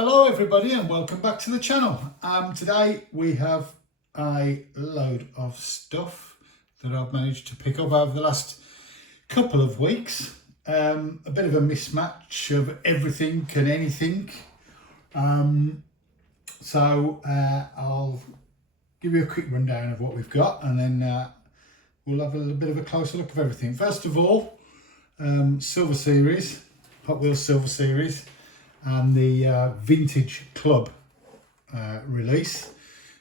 Hello everybody and welcome back to the channel. Today we have a load of stuff that I've managed to pick up over the last couple of weeks. A bit of a mismatch of everything and anything. I'll give you a quick rundown of what we've got, and then we'll have a little bit of a closer look of everything. First of all, Silver Series, Hot Wheels Silver Series, and the Vintage Club release.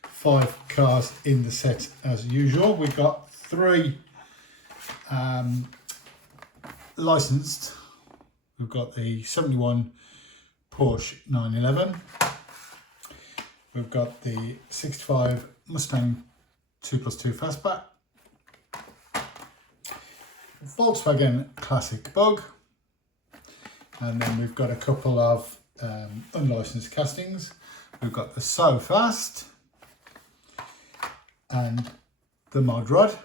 5 cars in the set as usual. We've got 3 licensed. We've got the 71 Porsche 911. We've got the 65 Mustang 2+2 Fastback. Volkswagen Classic Bug. And then we've got a couple of unlicensed castings. We've got the So Fast and the Mod Rod.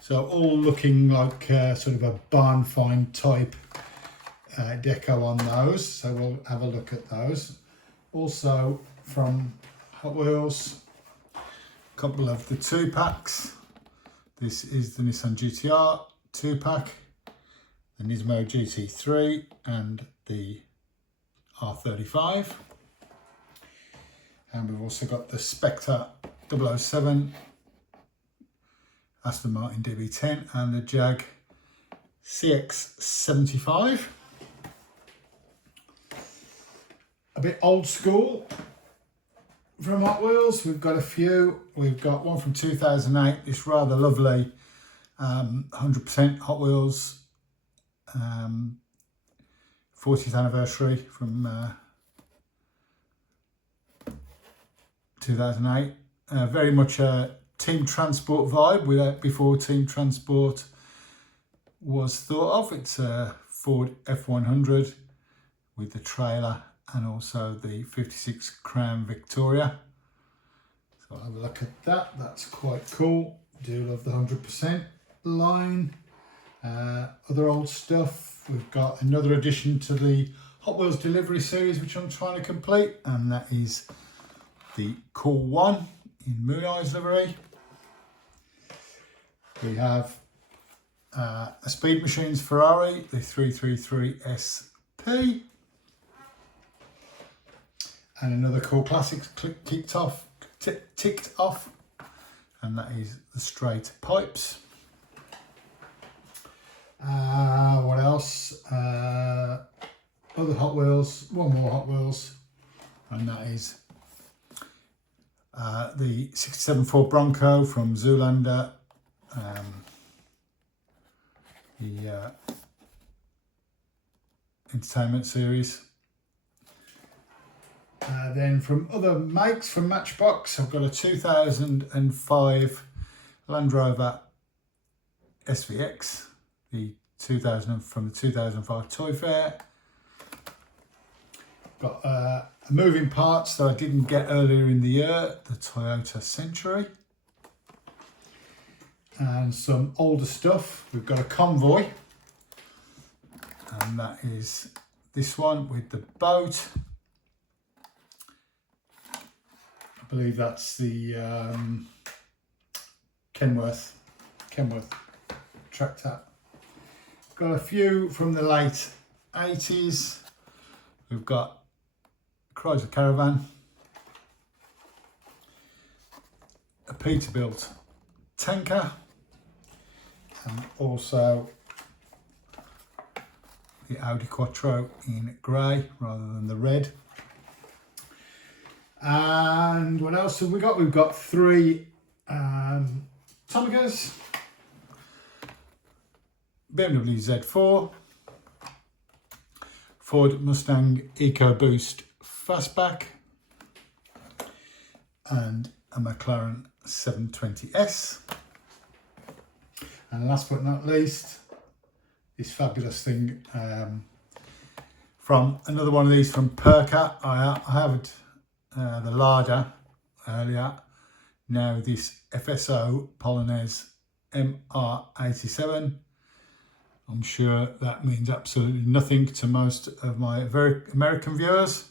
So all looking like sort of a barn find type deco on those. So we'll have a look at those. Also from Hot Wheels, a couple of the 2-packs. This is the Nissan GTR 2-pack. The Nismo GT3 and the R35, and we've also got the Spectre 007, Aston Martin DB10 and the Jag CX75. A bit old school from Hot Wheels. We've got a few. We've got one from 2008, this rather lovely 100% Hot Wheels 40th anniversary from 2008. Very much a Team Transport vibe without before Team Transport was thought of. It's a Ford F100 with the trailer and also the 56 Crown Victoria. So I'll have a look at that. That's quite cool. Do love the 100% line. Other old stuff, we've got another addition to the Hot Wheels delivery series which I'm trying to complete, and that is the Cool One in Moon Eyes livery. We have a Speed Machines Ferrari, the 333 SP, and another cool classics ticked off, and that is the Straight Pipes. What else? Other Hot Wheels, one more Hot Wheels, and that is the 67 Ford Bronco from Zoolander, the entertainment series. Then from other makes, from Matchbox, I've got a 2005 Land Rover SVX, the 2000 from the 2005 Toy Fair. Got moving parts that I didn't get earlier in the year, the Toyota Century. And some older stuff. We've got a Convoy, and that is this one with the boat. I believe that's the Kenworth tractor. Got a few from the late 80s. We've got Chrysler Caravan, a Peterbilt tanker, and also the Audi Quattro in grey rather than the red. And what else have we got? We've got 3 Tomicas, BMW Z4, Ford Mustang EcoBoost Fastback, and a McLaren 720S. And last but not least, this fabulous thing from another one of these from Perka. I had the Lada earlier. Now this FSO Polonaise MR87. I'm sure that means absolutely nothing to most of my very American viewers,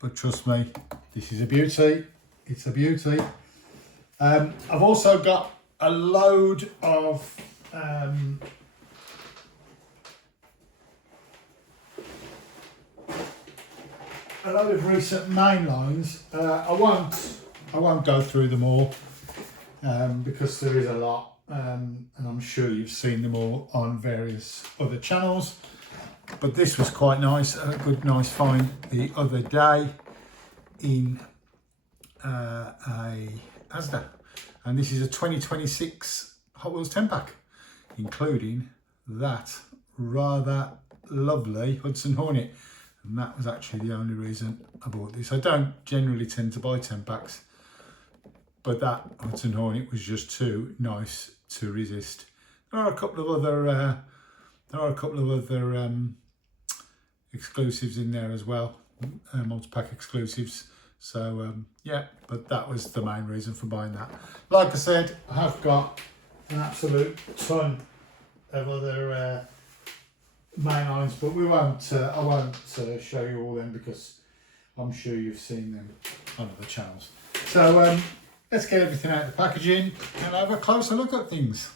but trust me, this is a beauty. It's a beauty. I've also got a load of recent main lines. I won't go through them all because there is a lot, and I'm sure you've seen them all on various other channels. But this was quite nice, a good nice find the other day in a Asda, and this is a 2026 Hot Wheels 10 pack, including that rather lovely Hudson Hornet, and that was actually the only reason I bought this. I don't generally tend to buy 10 packs, but that Hudson Hornet was just too nice to resist. There are a couple of other exclusives in there as well, multi-pack exclusives. So yeah, but that was the main reason for buying that. Like I said, I have got an absolute ton of other main lines, but I won't show you all them because I'm sure you've seen them on other channels. So let's get everything out of the packaging and have a closer look at things.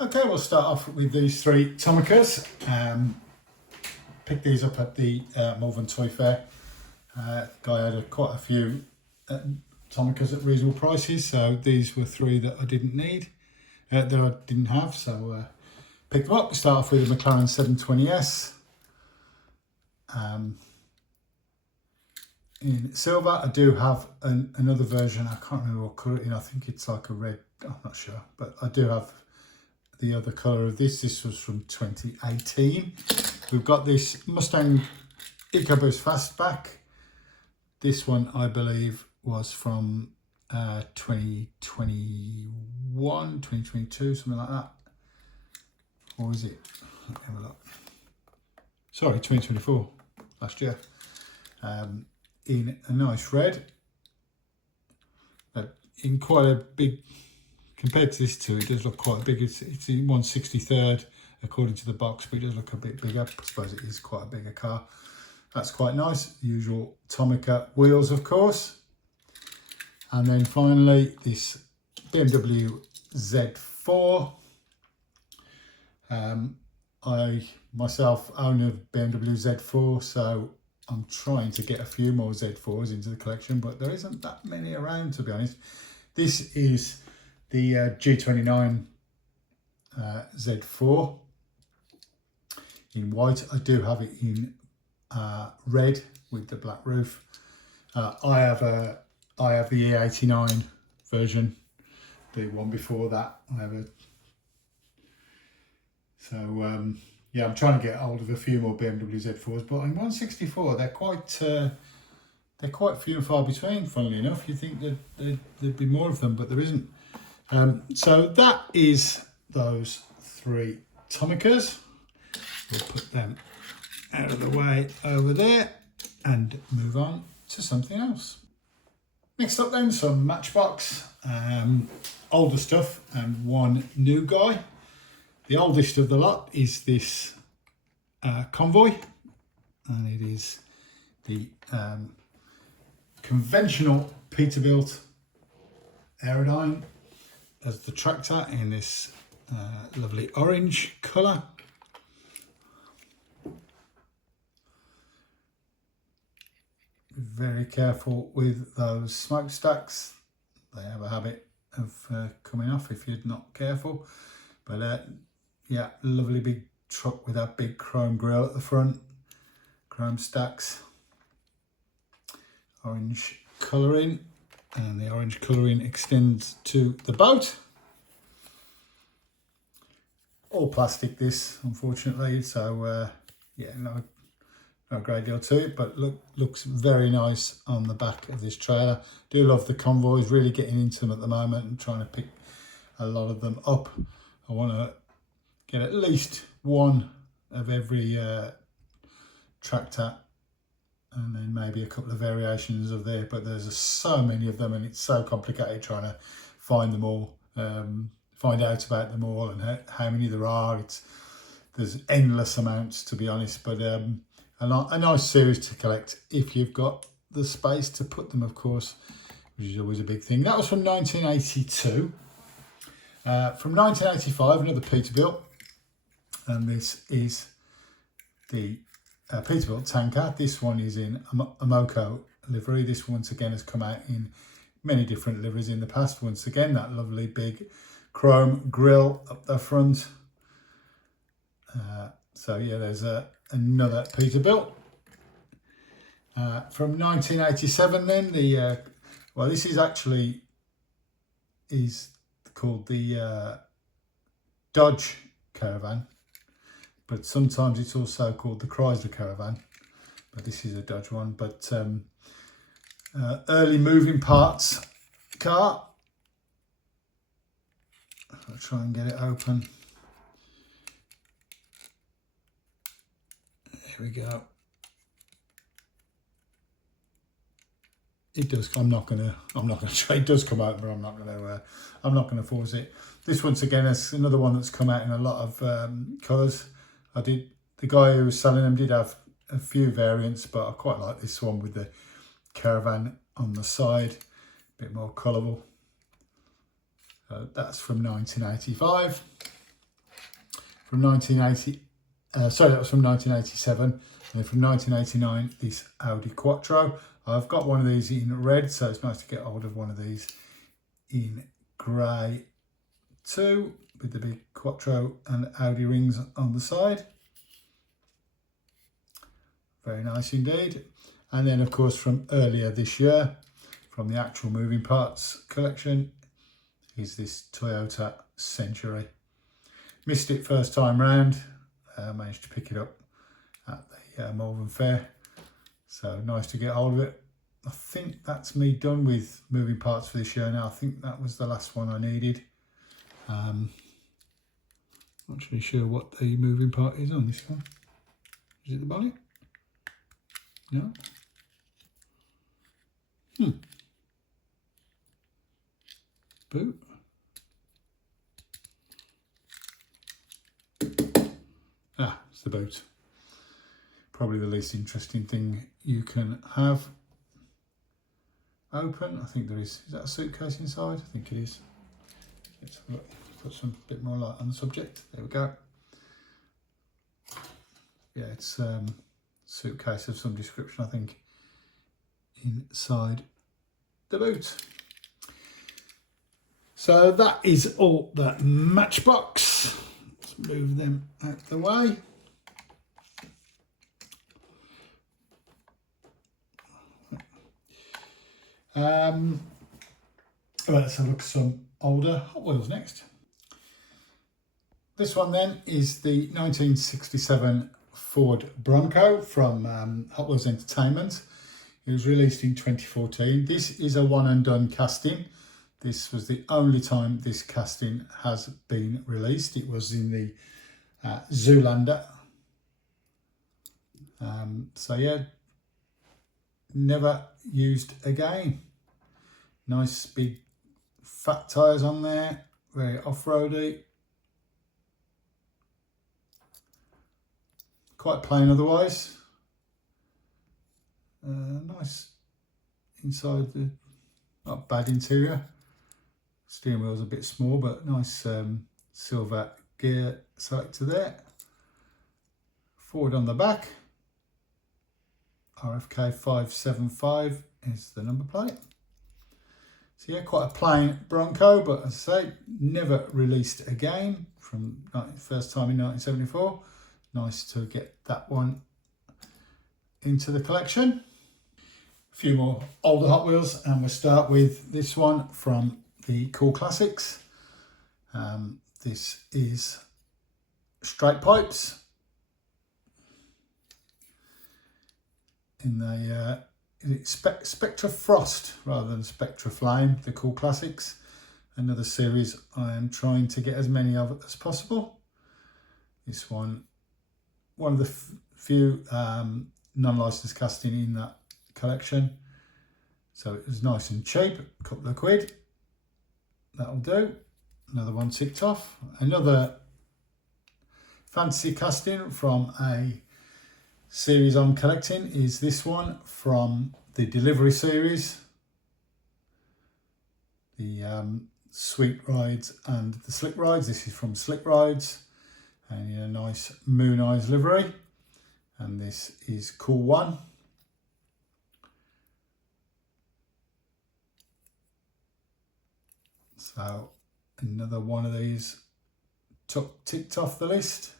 Okay, we'll start off with these three Tomicas. Picked these up at the Malvern Toy Fair. Guy had quite a few Tomicas at reasonable prices, so these were three that I didn't need, that I didn't have, so picked them up. We start off with the McLaren 720S in silver. I do have another version. I can't remember what colour it is. I think it's like a red. I'm not sure, but I do have the other colour of this. This was from 2018. We've got this Mustang EcoBoost Fastback. This one, I believe, was from 2021, 2022, something like that. Or is it? Let me have a look. Sorry, 2024, last year. In a nice red. But in quite a big, compared to this two, it does look quite big. It's in 163rd according to the box, but it does look a bit bigger. I suppose it is quite a bigger car. That's quite nice. The usual Tomica wheels, of course. And then finally, this BMW Z4. I myself own a BMW Z4, so I'm trying to get a few more Z4s into the collection, but there isn't that many around, to be honest. This is the G29 Z4 in white. I do have it in red with the black roof. I have the E89 version, the one before that. Yeah, I'm trying to get hold of a few more BMW Z4s, but in 164 they're quite few and far between. Funnily enough, you think that there'd be more of them, but there isn't. So that is those three Tomicas. We'll put them out of the way over there and move on to something else. Next up then, some Matchbox, older stuff and one new guy. The oldest of the lot is this Convoy, and it is the conventional Peterbilt Aerodyne as the tractor in this lovely orange colour. Very careful with those smokestacks. They have a habit of coming off if you're not careful. But yeah, lovely big truck with that big chrome grille at the front, chrome stacks, orange colouring, and the orange colouring extends to the boat. All plastic this, unfortunately, so yeah, no great deal to it, but looks very nice on the back of this trailer. Do love the Convoys, really getting into them at the moment and trying to pick a lot of them up. I want to get at least one of every tractor, and then maybe a couple of variations of there, but there's so many of them and it's so complicated trying to find them all, find out about them all and how many there are. There's endless amounts, to be honest, but a nice series to collect if you've got the space to put them, of course, which is always a big thing. That was from 1982. From 1985, another Peterbilt, and this is the Peterbilt tanker. This one is in a Moco livery. This once again has come out in many different liveries in the past. Once again, that lovely big chrome grille up the front. So yeah, there's another Peterbilt. From 1987 then, the well, this is actually called the Dodge Caravan, but sometimes it's also called the Chrysler Caravan, but this is a Dodge one. But early moving parts car. I'll try and get it open. Here we go. It does. I'm not gonna try. It does come out, but I'm not gonna force it. This once again is another one that's come out in a lot of colours. The guy who was selling them did have a few variants, but I quite like this one with the caravan on the side, a bit more colourful. That's from 1985. From 1980, sorry, that was from 1987. And then from 1989, this Audi Quattro. I've got one of these in red, so it's nice to get hold of one of these in grey too, with the big Quattro and Audi rings on the side. Very nice indeed. And then, of course, from earlier this year, from the actual moving parts collection, is this Toyota Century. Missed it first time round, managed to pick it up at the Malvern Fair. So nice to get hold of it. I think that's me done with moving parts for this year now. I think that was the last one I needed. Not really sure what the moving part is on this one. Is it the bonnet? No. Boot. Ah, it's the boot. Probably the least interesting thing you can have open. I think there is that a suitcase inside? I think it is. Let's have a look. Put some bit more light on the subject. There we go. Yeah, it's suitcase of some description, I think, inside the boot. So that is all the Matchbox. Let's move them out the way. Let's have a look at some older Hot Wheels next. This one then is the 1967 Ford Bronco from Hot Wheels Entertainment. It was released in 2014. This is a one and done casting. This was the only time this casting has been released. It was in the Zoolander. So yeah, never used again. Nice big fat tyres on there, very off-roady. Quite plain otherwise. Nice inside, the not bad interior. Steering wheel's a bit small, but nice silver gear selector there. Ford on the back. RFK 575 is the number plate. So yeah, quite a plain Bronco, but as I say, never released again from first time in 1974. Nice to get that one into the collection. A few more older Hot Wheels, and we'll start with this one from the Cool Classics. This is Straight Pipes in the Spectra Frost rather than Spectra Flame, the Cool Classics. Another series I am trying to get as many of as possible. This one of the few non-licensed casting in that collection. So it was nice and cheap, a couple of quid. That'll do. Another one ticked off. Another fancy casting from a series I'm collecting is this one from the Delivery series. The Sweet Rides and the Slick Rides. This is from Slick Rides, and in a nice Moon Eyes livery. And this is Cool One. So another one of these ticked off the list.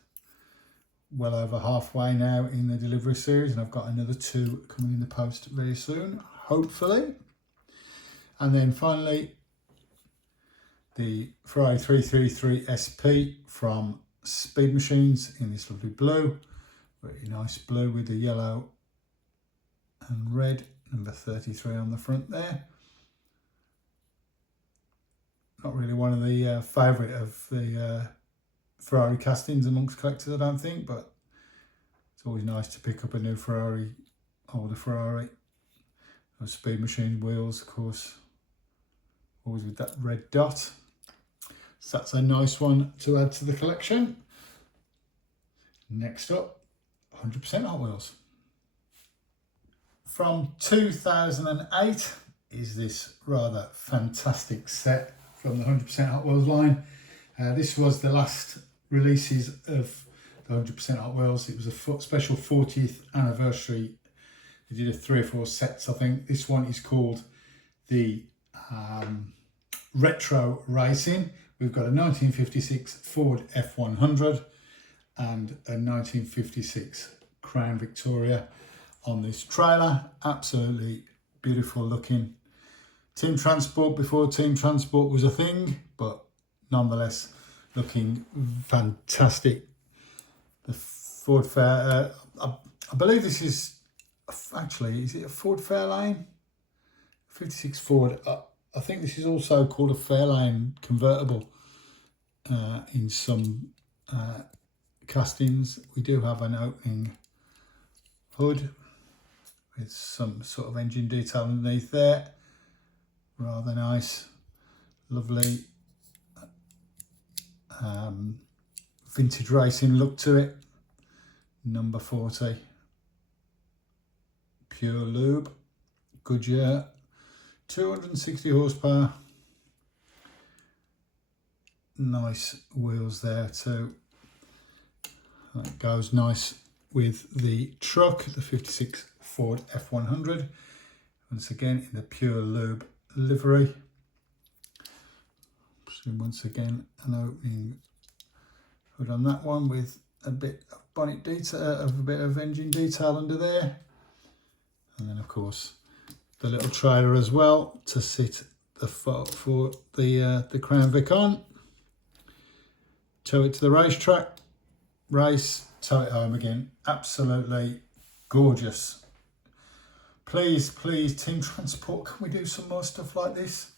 Well over halfway now in the Delivery series, and I've got another 2 coming in the post very soon, hopefully. And then finally, the Ferrari 333 SP from Speed Machines in this lovely blue. Very nice blue with the yellow and red, number 33 on the front there. Not really one of the favourite of the Ferrari castings amongst collectors, I don't think, but it's always nice to pick up a new Ferrari, older Ferrari. Those Speed Machine wheels, of course, always with that red dot. So that's a nice one to add to the collection. Next up, 100% Hot Wheels. From 2008 is this rather fantastic set from the 100% Hot Wheels line. This was the last releases of the 100% Hot Wheels. It was a special 40th anniversary. They did 3 or 4 sets, I think. This one is called the Retro Racing. We've got a 1956 Ford F100 and a 1956 Crown Victoria on this trailer. Absolutely beautiful looking. Team Transport before Team Transport was a thing, but nonetheless looking fantastic. The Ford Fair, I believe this is actually, is it a Ford Fairlane? 56 Ford. I think this is also called a Fairlane convertible in some castings. We do have an opening hood with some sort of engine detail underneath there. Rather nice, lovely vintage racing look to it. Number 40, pure lube, Goodyear, 260 horsepower. Nice wheels there too. That goes nice with the truck, the 56 Ford F100. Once again in the pure lube livery. So once again an opening hood on that one with a bit of bonnet detail, a bit of engine detail under there, and then of course the little trailer as well to sit for the Crown Vic on. Tow it to the racetrack, race, tow it home again. Absolutely gorgeous. Please, please, Team Transport, can we do some more stuff like this?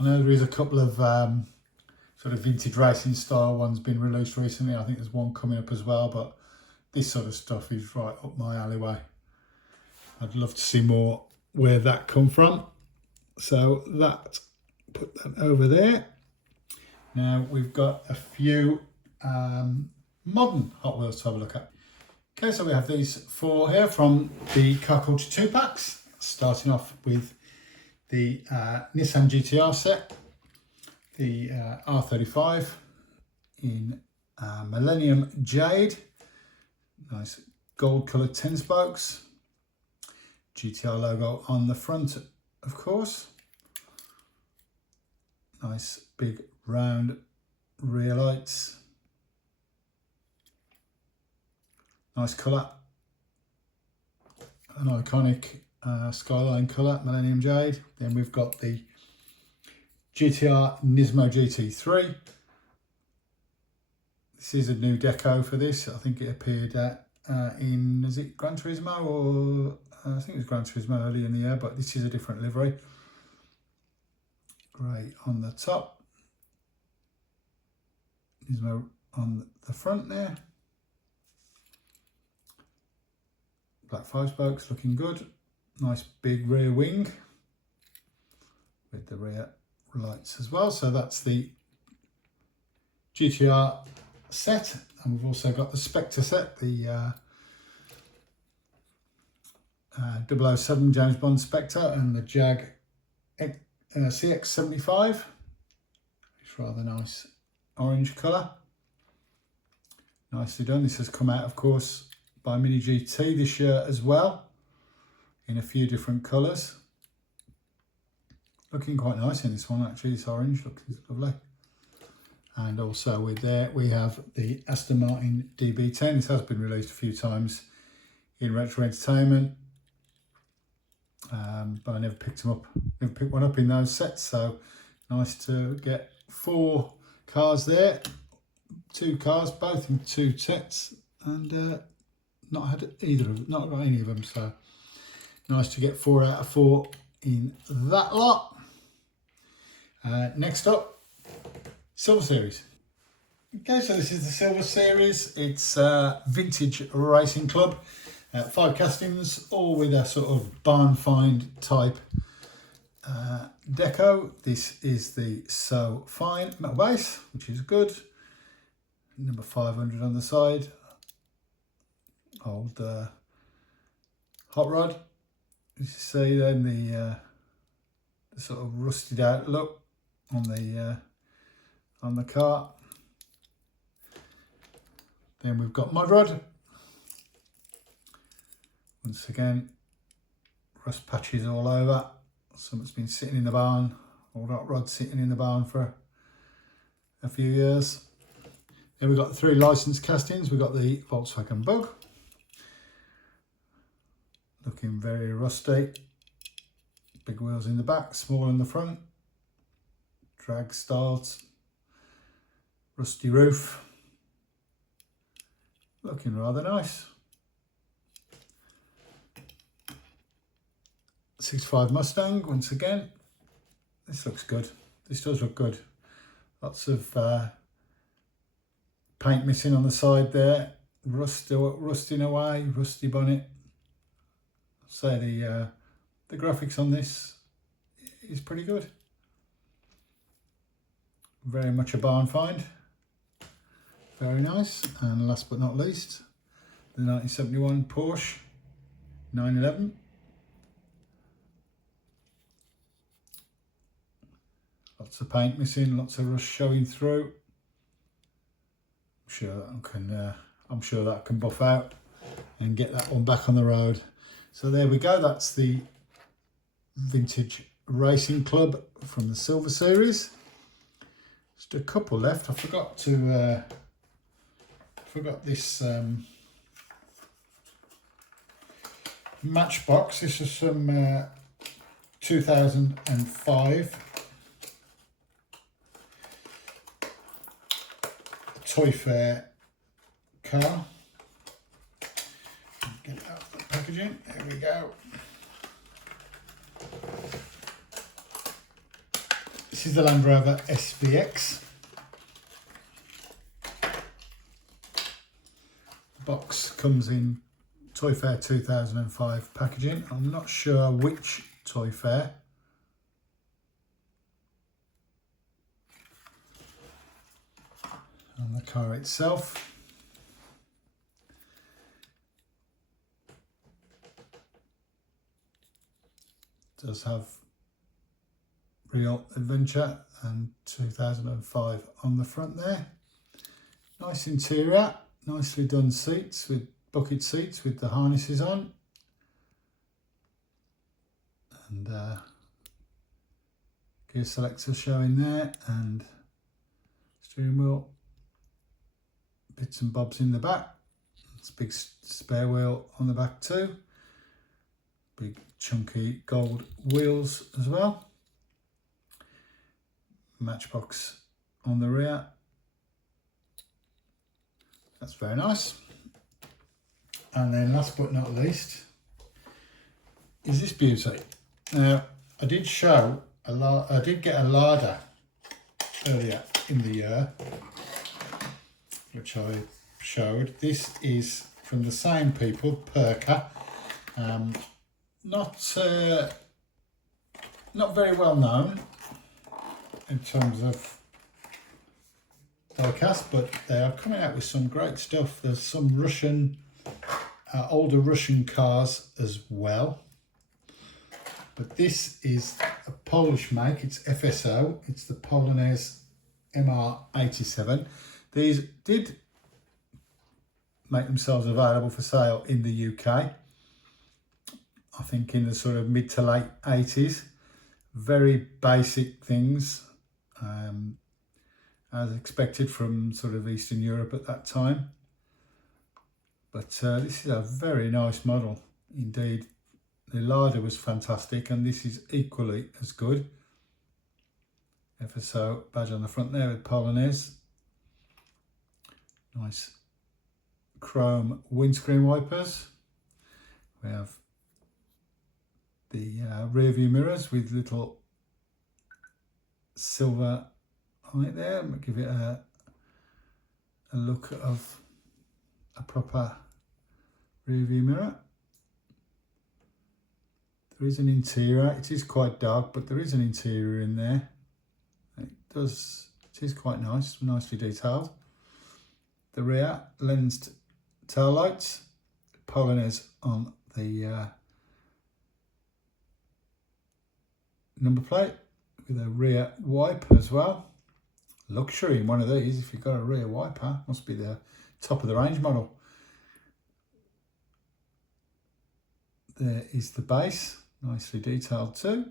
I know there is a couple of sort of vintage racing style ones been released recently. I think there's one coming up as well, but this sort of stuff is right up my alleyway. I'd love to see more where that come from. So that, put that over there. Now we've got a few modern Hot Wheels to have a look at. Okay, so we have these 4 here from the Car Culture 2 packs, starting off with the Nissan GTR set, the R35 in Millennium Jade, nice gold coloured 10 spokes, GTR logo on the front of course, nice big round rear lights, nice colour, an iconic skyline colour, Millennium Jade. Then we've got the GTR Nismo GT3. This is a new deco for this. I think it appeared in, is it Gran Turismo, or I think it was Gran Turismo earlier in the year, but this is a different livery. Grey on the top, Nismo on the front there. Black 5 spokes looking good. Nice big rear wing with the rear lights as well. So that's the GTR set, and we've also got the Spectre set, the 007 James Bond Spectre and the Jag CX-75. It's rather nice orange colour. Nicely done. This has come out, of course, by Mini GT this year as well, in a few different colours. Looking quite nice in this one, actually. This orange looks lovely. And also with there we have the Aston Martin DB10. This has been released a few times in Retro Entertainment, but I never picked one up in those sets, so nice to get 4 cars there. 2 cars, both in 2 sets, and not got any of them, so nice to get 4 out of 4 in that lot. Next up, Silver Series. Okay, so this is the Silver Series. It's Vintage Racing Club. 5 castings, all with a sort of barn find type deco. This is the So Fine metal base, which is good. Number 500 on the side. Old hot rod. You see then the sort of rusted out look on the car. Then we've got mud rod. Once again, rust patches all over. Something's been sitting in the barn. Old hot rod sitting in the barn for a few years. Then we've got the 3 licensed castings. We've got the Volkswagen Bug. Looking very rusty. Big wheels in the back, small in the front. Drag styles. Rusty roof. Looking rather nice. 65 Mustang, once again. This looks good. This does look good. Lots of paint missing on the side there. Rusting away, rusty bonnet. So the graphics on this is pretty good. Very much a barn find. Very nice. And last but not least, the 1971 Porsche 911. Lots of paint missing, lots of rust showing through. I'm sure that can buff out and get that one back on the road. So there we go. That's the Vintage Racing Club from the Silver Series. Just a couple left. I forgot this Matchbox. This is from 2005. Toy Fair car. Get out the packaging. There we go. This is the Land Rover SVX. The box comes in Toy Fair 2005 packaging. I'm not sure which Toy Fair. And the car itself. Does have Real Adventure and 2005 on the front there. Nice interior, nicely done seats with bucket seats with the harnesses on. And gear selector showing there, and steering wheel. Bits and bobs in the back. It's a big spare wheel on the back too. Big chunky gold wheels as well. Matchbox on the rear. That's very nice. And then last but not least is this beauty. Now I did get a Lada earlier in the year, which I showed. This is from the same people, Perka. Not very well known in terms of diecast, but they are coming out with some great stuff. There's some Russian older Russian cars as well. But this is a Polish make, it's FSO, it's the Polonaise MR87. These did make themselves available for sale in the UK, I think in the sort of mid to late 80s. Very basic things, as expected from sort of Eastern Europe at that time. But this is a very nice model indeed. The Lada was fantastic, and this is equally as good. FSO badge on the front there with Polonaise. Nice chrome windscreen wipers. We have the rear view mirrors with little silver on it there. I'll give it a look of a proper rear view mirror. There is an interior. It is quite dark, but there is an interior in there. It is quite nice, nicely detailed. The rear lensed tail lights, Polonaise on the number plate with a rear wiper as well. Luxury in one of these. If you've got a rear wiper, must be the top of the range model. There is the base, nicely detailed too.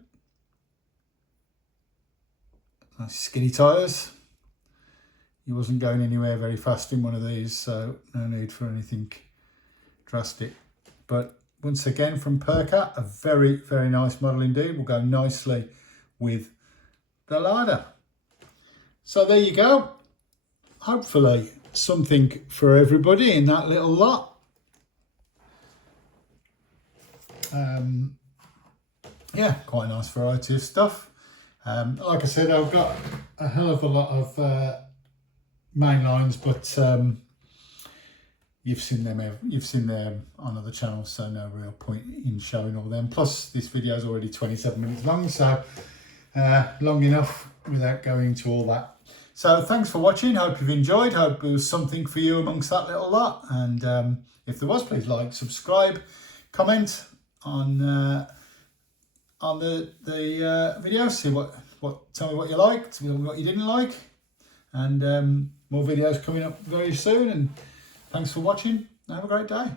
Nice skinny tyres. He wasn't going anywhere very fast in one of these, so no need for anything drastic. But once again from Perka, a very, very nice model indeed. Will go nicely with the Lada. So there you go. Hopefully something for everybody in that little lot. Yeah, quite a nice variety of stuff. Like I said, I've got a hell of a lot of main lines, but you've seen them on other channels, so no real point in showing all them. Plus this video is already 27 minutes long, so long enough without going into all that. So thanks for watching. Hope you've enjoyed. Hope there was something for you amongst that little lot, and if there was, please like, subscribe, comment on the video. See tell me what you liked, what you didn't like, and more videos coming up very soon. And thanks for watching. Have a great day.